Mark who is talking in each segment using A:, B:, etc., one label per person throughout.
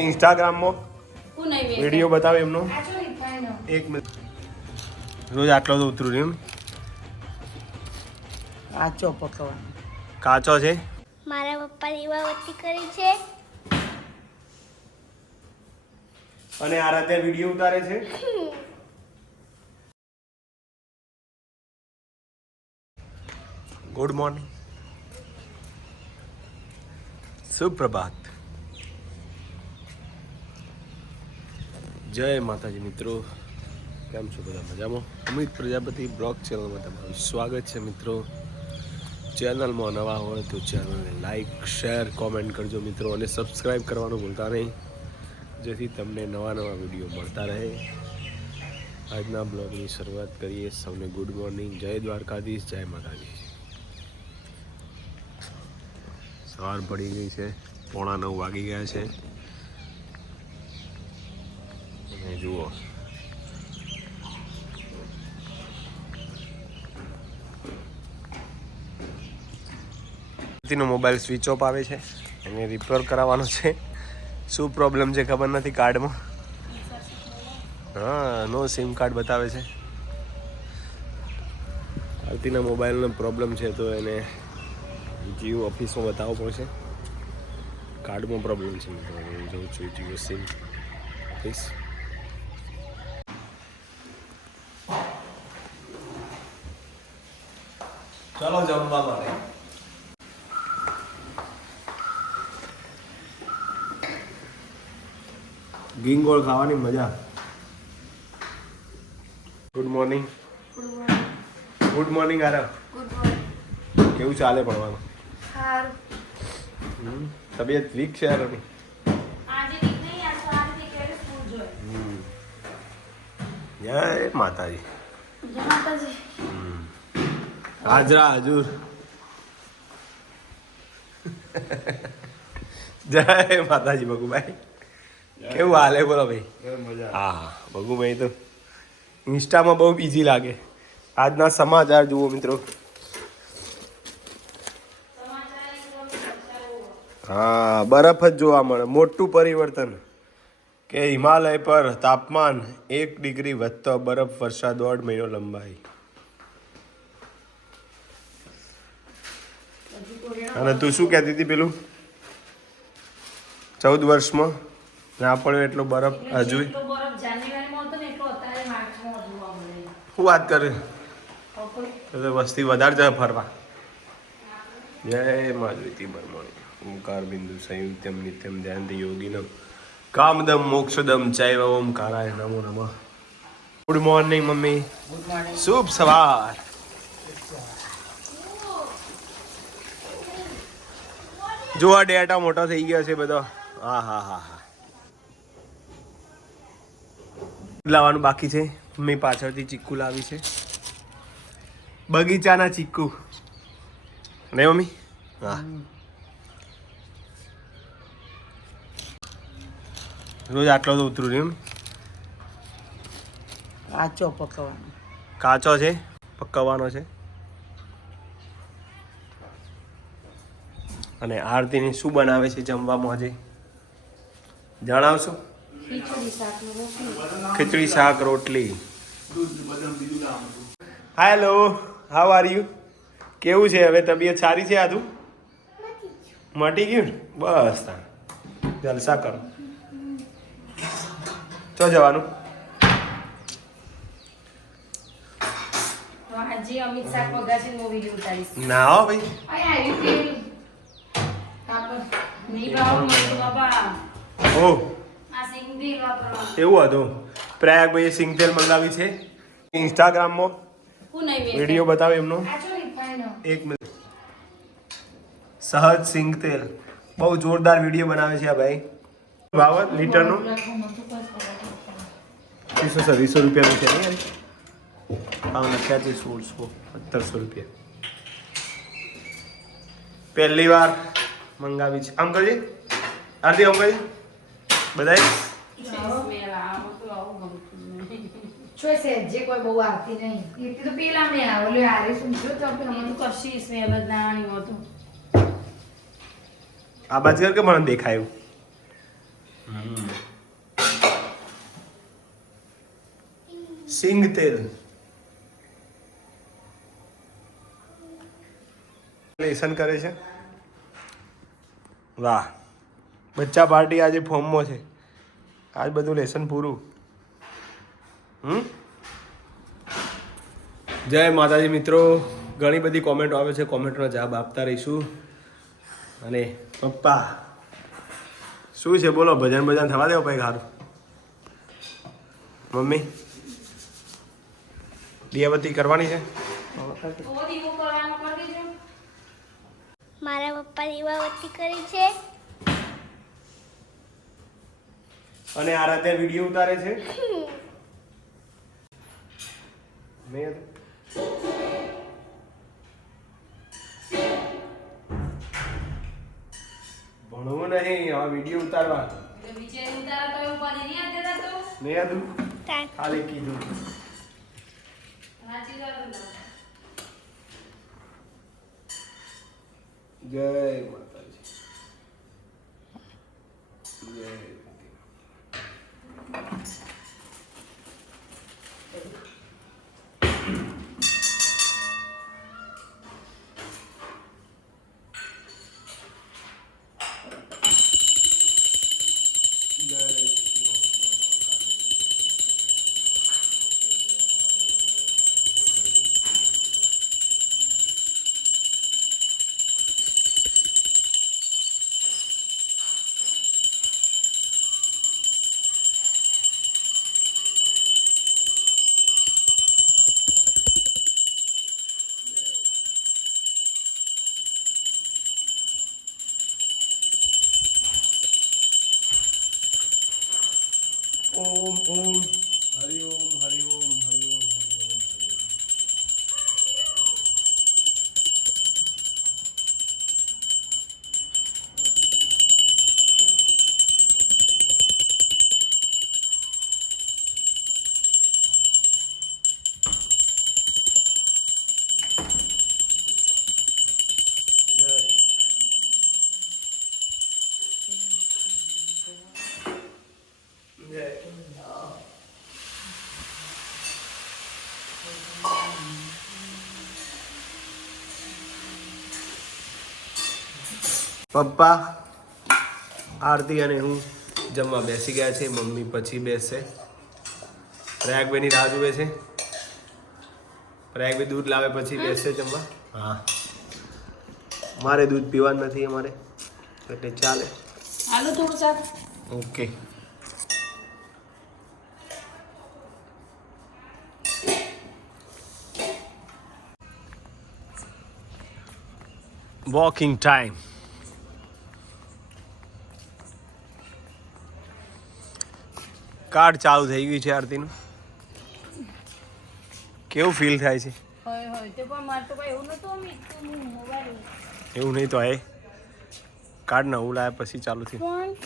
A: ઇન્સ્ટાગ્રામમાં
B: માં
A: વીડિયો બતાવે એમનો.
B: આ જો રીફાઈનો.
A: એક મિનિટ. રોજ આટલો તો ઉતરું એમ.
C: કાચો પકવાનો.
A: કાચો છે?
D: મારા પપ્પા દીવાવતી કરી છે.
A: અને આ રાતે વીડિયો ઉતારે છે? ગુડ મોર્નિંગ સુપ્રભાત જય માતાજી મિત્રો. કેમ છો બધા મજામાં? અમિત પ્રજાપતિ બ્લોગ ચેનલમાં તમારું સ્વાગત છે મિત્રો. ચેનલમાં નવા હોય તો ચેનલને લાઈક, શેર, કોમેન્ટ કરજો મિત્રો અને સબસ્ક્રાઈબ કરવાનું ભૂલતા નહીં. જેથી તમને નવા નવા વીડિયો મળતા રહે. આજના બ્લોગની શરૂઆત કરીએ સૌને ગુડ મોર્નિંગ. જય દ્વારકાધીશ, જય માતાજી. સવાર પડી ગઈ છે. પોણા નવ વાગી ગયા છે. અને જુઓ નો મોબાઈલ સ્વિચ ઓફ આવે છે. એને રિપેર કરાવવાનો છે. શું પ્રોબ્લેમ છે ખબર નથી કાર્ડમાં હા નો સિમ કાર્ડ બતાવે છે. આરતીના મોબાઈલનો પ્રોબ્લેમ છે તો એને જીઓ ઓફિસમાં બતાવવો પડશે. કાર્ડમાં પ્રોબ્લેમ છે. હું જોઉં છું જીઓ સિમ ઓફિસ ચાલો જમવા માટે ગીંગોળ ખાવાની મજા. Good morning good morning Aarav. કેવું ચાલે ભણવાનું? તબિયત વીક છે.
B: જય
A: માતાજી.
B: જય માતાજી.
A: હાજરા હજુર. જય માતાજી ભગુભાઈ. કેવું હાલે બોલો ભાઈ? હા હા ભગુભાઈ તો ઇન્સ્ટામાં બહુ બીજી લાગે. આજના સમાચાર જુઓ મિત્રો. હા બરફ જ જોવા મળે. મોટું પરિવર્તન કે હિમાલય પર તાપમાન એક ડિગ્રી વધતો બરફ વર્ષા દોઢ મહિનો લંબાઈ. અને તું શું કહેતી હતી પેલું? ચૌદ વર્ષમાં? ના પડ્યો એટલો બરફ હજુ. શું વાત કરે? વસ્તી વધારે જાય ફરવા. જય માધુરી બરમણી. ઓમકાર બિંદુ સંયુક્તમ નિત્યમ ધ્યાનથી યોગીનમ. કામદમ મોક્ષદમ ચૈવ ઓમકારાય નમો નમઃ. Good morning mummy. શુભ સવાર. જો આ ડેટા મોટો થઈ ગયો છે બધો. હા હા હા હા. લાવવાનું બાકી છે. મમ્મી પાછળથી ચીક્કુ લાવી છે. બગીચાના ચીક્કુ. ને મમ્મી? હા. રોજ આટલો તો ઉતરું એમ.
C: કાચો પકવાનો
A: કાચો છે? પકવવાનો છે. અને આરતીની શું બનાવે છે જમવામાં આજે? જણાવશો?
B: ખીચડી
A: શાક રોટલી. હેલો હાવ આર યુ કેવું છે હવે તબિયત સારી છે આધુ મટી ગયું? બસ તાન જલસા કરો. જવાનું?
B: તો ઉતારીશ.
A: ના હો ભાઈ
B: અહીં આવ્યું તેલ. કાપડ. નહીં ભાવ મળતું બાબા.
A: ઓહ
B: આ સિંગ તેલ વાપરવાનું.
A: એવું હતું. પ્રયાગભાઈએ સિંગતેલ મંગાવી છે. ઇન્સ્ટાગ્રામમાં
B: હું
A: વીડિયો બતાવે એમનો. એક મિનિટ. સહજ સિંગ તેલ બહુ જોરદાર વીડિયો બનાવે છે આ ભાઈ. ભાવ લીટરનો. ત્રીસો સવીસો રૂપિયાનું છે નહીં ભાવ લખ્યા છે સોળસો સત્તરસો રૂપિયા. પહેલી વાર મંગાવી છે. આમ કરજે આરતી આમ કરજે બધાય આ બાજુ કર કે મને દેખાયું? સિંગ તેલ. લેસન કરે છે? વાહ. બચ્ચા પાર્ટી આજે ફોર્મમાં છે. આજ બધું લેસન પૂરું. હમ? જય માતાજી મિત્રો. ઘણી બધી કોમેન્ટો આવે છે. કોમેન્ટનો જવાબ આપતા રહીશું. અને પપ્પા શું છે? બોલો ભજન ભજન થવા દેવો ભાઈ સારું મમ્મી દિયાબત્તી કરવાની છે
B: તો દીવો કરવાનો કરી દેજો
D: મારા પપ્પા દીવાબત્તી કરી છે.
A: અને આ રાતે વીડિયો ઉતારે છે? મેં ભણવું નહીં આ વિડિયો ઉતારવા. મેં ખાલી કીધું. જય માતાજી. જય પપ્પા આરતી અને હું જમવા બેસી ગયા છે મમ્મી પછી બેસશે પ્રયાગભાઈની રાહ જુએ છે. પ્રયાગભાઈ દૂધ લાવે પછી બેસશે જમવા. હા. મારે દૂધ પીવાનું નથી અમારે. એટલે ચાલે.
B: થોડું
A: ઓકે વોકિંગ ટાઈમ કાર્ડ ચાલુ થઈ ગયું છે આરતીનું. કેવું ફીલ થાય છે?
B: એવું
A: નહીં તો એ કાર્ડ નવું લાયા પછી ચાલુ થયું.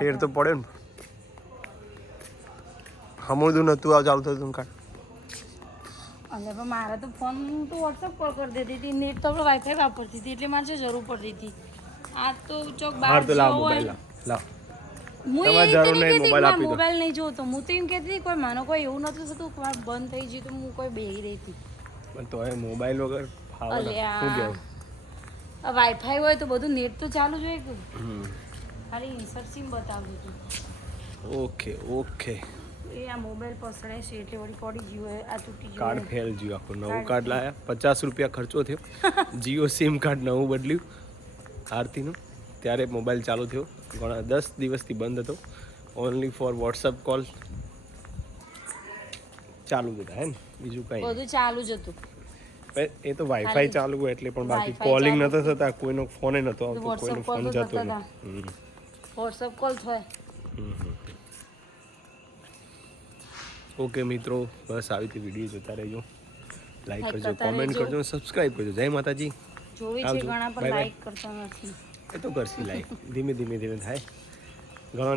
A: ફેર તો પડ્યો ને. હમણાં નતું આ ચાલુ થતું કાર્ડ
B: અને પણ મારે તો ફોન તો વોટ્સઅપ કોલ કરી દેતી હતી. નેટ તો આપણે વાઈફાઈ વાપરતી હતી એટલે મારે જરૂર પડતી હતી. આ તો ચોક બહાર
A: હાર તો લાવ મોબાઈલ લાવ.
B: હું એ
A: મોબાઈલ
B: નહીં જોતો હું તો એમ કહેતી કોઈ માનો કોઈ એવું નતું થતું બંધ થઈ ગયું તો હું કોઈ બેહી રહી હતી.
A: પણ તો હવે મોબાઈલ વગર
B: વાઈફાઈ હોય તો બધું નેટ તો ચાલુ જ હોય. ખાલી ઇન્સર્ટ સિમ બતાવ્યું હતું.
A: Okay okay.
B: એ આ મોબાઈલ પસળાય છે એટલે વળી પડી ગયું આ તૂટી ગયું
A: કાર્ડ. ફેલ ગયું આખું નવું
B: કાર્ડ
A: લાયા. પચાસ રૂપિયા ખર્ચો થયો. જીઓ સિમ કાર્ડ નવું બદલ્યું. આરતીનું. ત્યારે મોબાઈલ ચાલુ થયો. ઘણા દસ દિવસથી બંધ હતો. ઓનલી ફોર વોટ્સઅપ કોલ ચાલુ જ હતા હે ને બીજું કંઈ
B: બધું ચાલુ જ હતું.
A: એ તો વાઈફાઈ ચાલુ હોય એટલે પણ બાકી કોલિંગ નતો થતા કોઈનો ફોન નતો આવતો
B: WhatsApp
A: કોઈનો ફોન જતો
B: થતા
A: નહીં. હમ.
B: વોટ્સઅપ કોલ થાય.
A: ઓકે મિત્રો બસ આવી રીતે વીડિયો જોતા રહેજો. લાઈક કરજો કોમેન્ટ. કરજો સબસ્ક્રાઇબ કરજો. જય માતાજી.
B: જોવી છે. ઘણા પણ લાઈક કરતા નથી.
A: એ તો કરશી લાઈક ધીમે ધીમે ધીમે થાય. ઘણા